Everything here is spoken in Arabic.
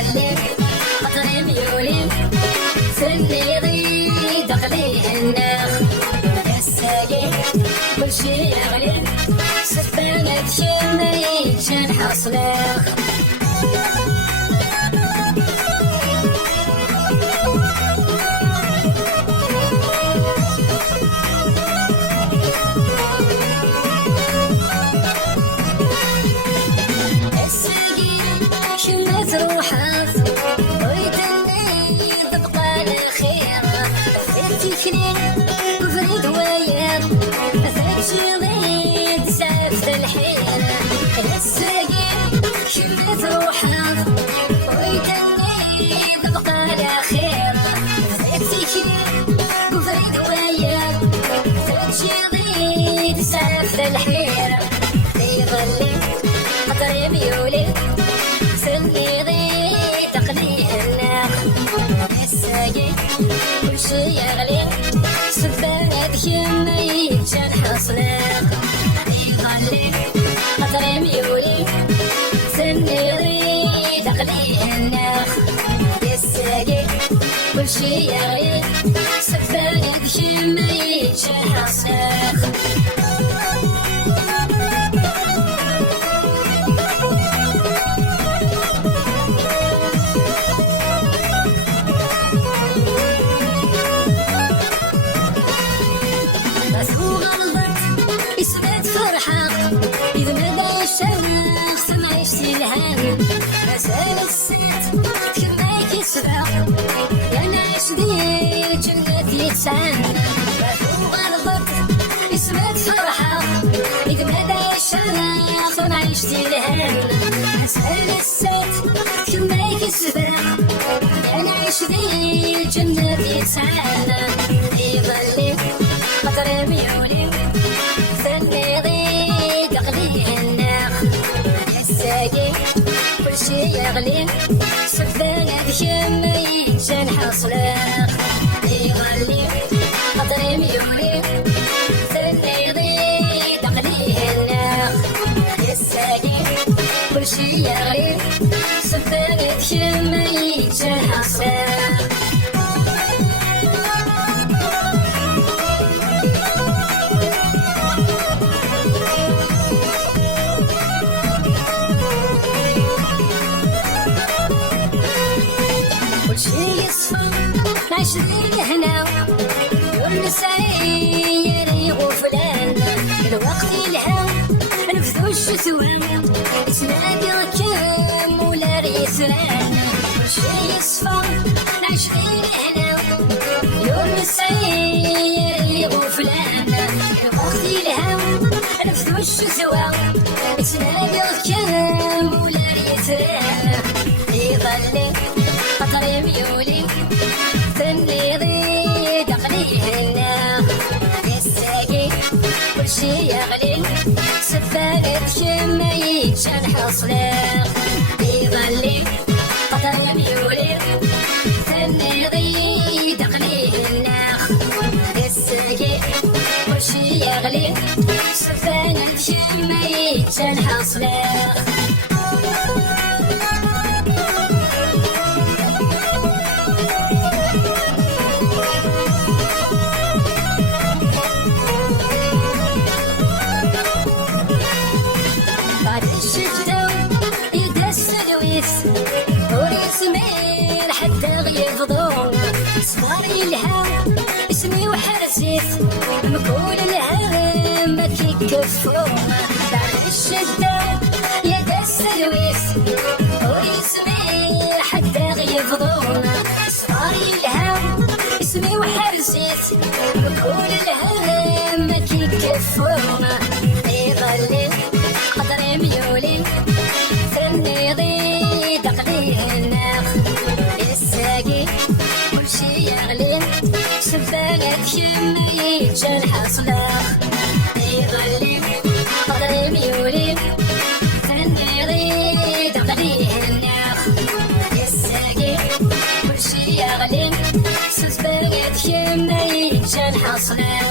يغلي قطر ميولي سني ضيد قليه الناخ الساقي كل شي يغلي سفانة شمي جنح صلاخ روحك ويدني تبقى الخير تكني وفريد وياك فاتشي ضيد سعفت الحيرة الساقي شمت روحك ويدني تبقى الخير تكني وفريد وياك فاتشي ضيد سعفت الحيرة يظلي قطر ميولي سني ضيد تقليه الناخ الساقي كل شي يغلي سبانة يمي جنح صلاخ يغلي قطر ميولي سني ضيد تقليه الناخ الساقي كل شي يغلي سبانة يمي جنح صلاخ اسمت فرحة إذا ما داش الشمس ما عشتي الهان مسال الست تكماك يسبق يا ناس دير جنة يتسان فوق الضغط اسمت فرحة إذا ما داش الشمس ما عشتي الهان مسال الست تكماك يسبق يا ناس دير جنة يتسان يظلي قطر ميولي سني ضيد قليه الناخ الساقي كل شي يغلي سفانة شمي جنح صلاخ يغلي قطر ميولي سني ضيد قليه الناخ الساقي كل شي يغلي سفانة شمي جنح صلاخ شي يصفى عشرين هنا والسعير يغفلان الوقت يلهى نفذو الشتوان تنادي كم ولا ريسران شي يصفى عشرين هنا والسعير يغفلان الوقت يلهى نفذو الشتوان تنادي كم ولا ريسران يظلي قطر ميولي سني ضيد قليه الناخ الساقي كل شي يغلي سفانة شمي جنح صلاخ يظلي قطر ميولي سني ضيد قليه الناخ الساقي كل شي يغلي سفانة شمي جنح صلاخ ورسمين حتى غيفضون صغاري الهام اسمي وحرسيت مقول الهام ما كيكفون بعد الشدة يا دا السلويس ورسمين حتى غيفضون صغاري الهام اسمي وحرسيت مقول الهام ما كيكفون يظلي قدر ميولي سني ضيد قليه الناخ الساقي كل شي يغلي سفانة شمي جنح صلاخ يظلي قدر ميولي سني ضيد قليه الناخ الساقي كل شي يغلي سفانة شمي جنح صلاخ